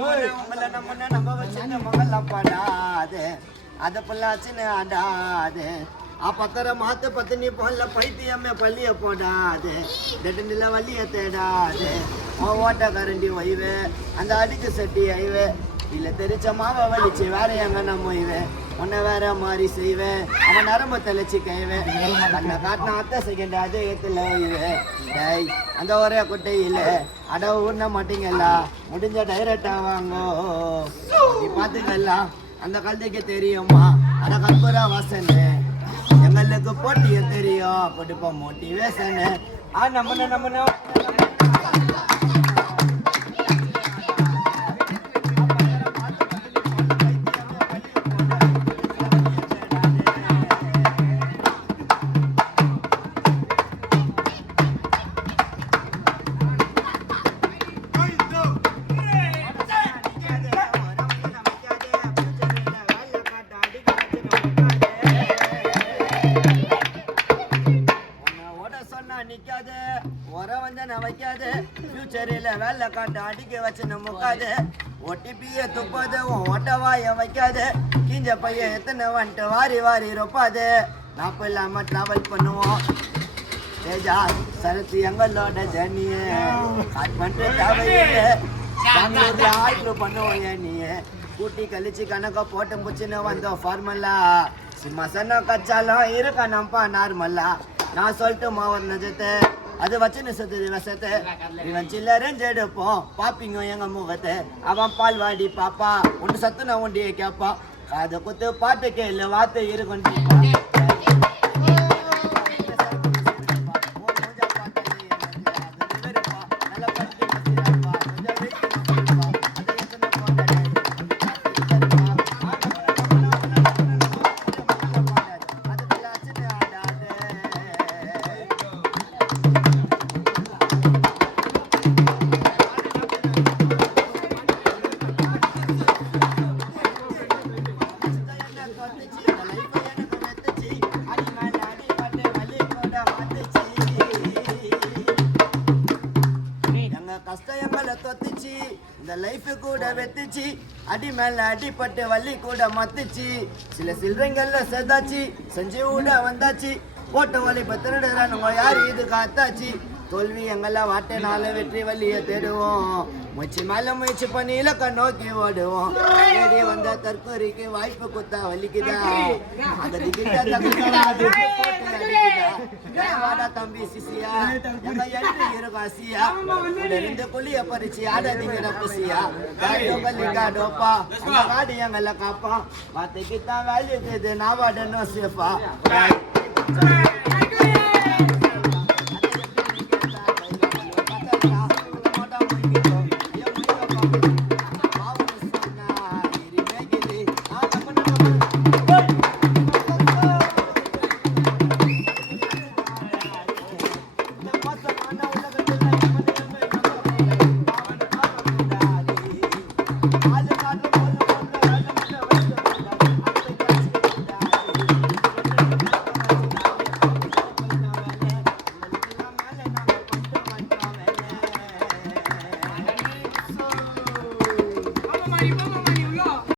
உங்களை நம்ம வச்சுட்டு மகளம் படாது அதை புள்ளாச்சுன்னு ஆடாது பத்தரை மாத்து பத்தினி போல பைத்தியமே பள்ளிய போடாது நில வள்ளிய தேடாது ஓட்ட கரண்டி ஒய்வே அந்த அடிக்கு சட்டி ஐவே இல்ல தெரிச்ச மாவை வலிச்சு வேற எங்க நம்ம ஒய்வேன் உன்னை வேற மாதிரி செய்வேன் அவன் நரம்பு தெளிச்சு கைவேன் கண்ணை காட்டின அத்தை செகண்ட் அதயத்துல ஒய்வேன் டை அந்த ஒரே குட்டையில அட ஊர்ன மாட்டீங்கல்ல முடிஞ்ச டைரக்டா வாங்கோ நீ பாத்துக்கலாம் அந்த கல்தைக்கு தெரியுமா அட கற்பூரா வாசனை எங்களுக்கு போட்டிய தெரியும் கொடுப்ப மோட்டிவேஷனு நம்ம நிக்காது உர வந்தன வைக்காது ஃபியூச்சரில் வேலை காட்டு அடிக்க வச்சு முக்காது ஒட்டிப்பிய துப்பாது ஓட்டவாய வைக்காது கிஞ்ச பையன் எத்தனை வந்துட்டு வாரி வாரி ரொப்பாது நாப்பு இல்லாம டிராவல் பண்ணுவோம் தேஜா சரத்து எங்களோட ஜர்னியே ஸ்டார்ட் பண்ணிட்டு தேவையில்லை பெங்களூர்ல ஆய்வு பண்ணுவோம் நீ கூட்டி கழிச்சு கணக்க போட்டு முச்சுன்னு வந்தோம் ஃபார்மலா சிம்மசன்னா கச்சாலும் இருக்கா நம்பா நார்மலா நான் சொல்லிட்டு மாவன் நஜத்தை அது வச்சுன்னு சுத்துது விஷத்தை இவன் சில்லறஞ்சு எடுப்போம் பாப்பிங்க எங்க முகத்தை அவன் பால் வாடி பாப்பா ஒன்று சத்து நான் ஒண்டியை கேட்பான் காதை குத்து பாட்டு கேளு வார்த்தை இருக்கும் கஷ்டம் எங்களை தொத்துச்சு இந்த லைஃப் கூட வெத்துச்சு அடி மேல அடிப்பட்டு வள்ளி கூட மத்துச்சு சில சில்லறைங்கள்ல செதாச்சு செஞ்சு கூட வந்தாச்சு போட்ட வழி பத்திரடுறானுங்க யாரு இது காத்தாச்சு தோல்வி எங்களை வாட்டினால வெற்றி வள்ளிய தேடுவோம் முயற்சி மேல முயற்சி பண்ணி இலக்க நோக்கி ஓடுவோம் தேடி வந்த தற்கொலைக்கு வாய்ப்பு குத்தா வலிக்குதா தம்பி சிசியா எங்க எட்டு இருக்காசியா இருந்து குளிய பறிச்சு ஆடாதீங்க குசியா டோப்பா காடு எங்களை காப்பா வார்த்தைக்கு தான் வேல்யூ நான் வாடணும் சேஃபா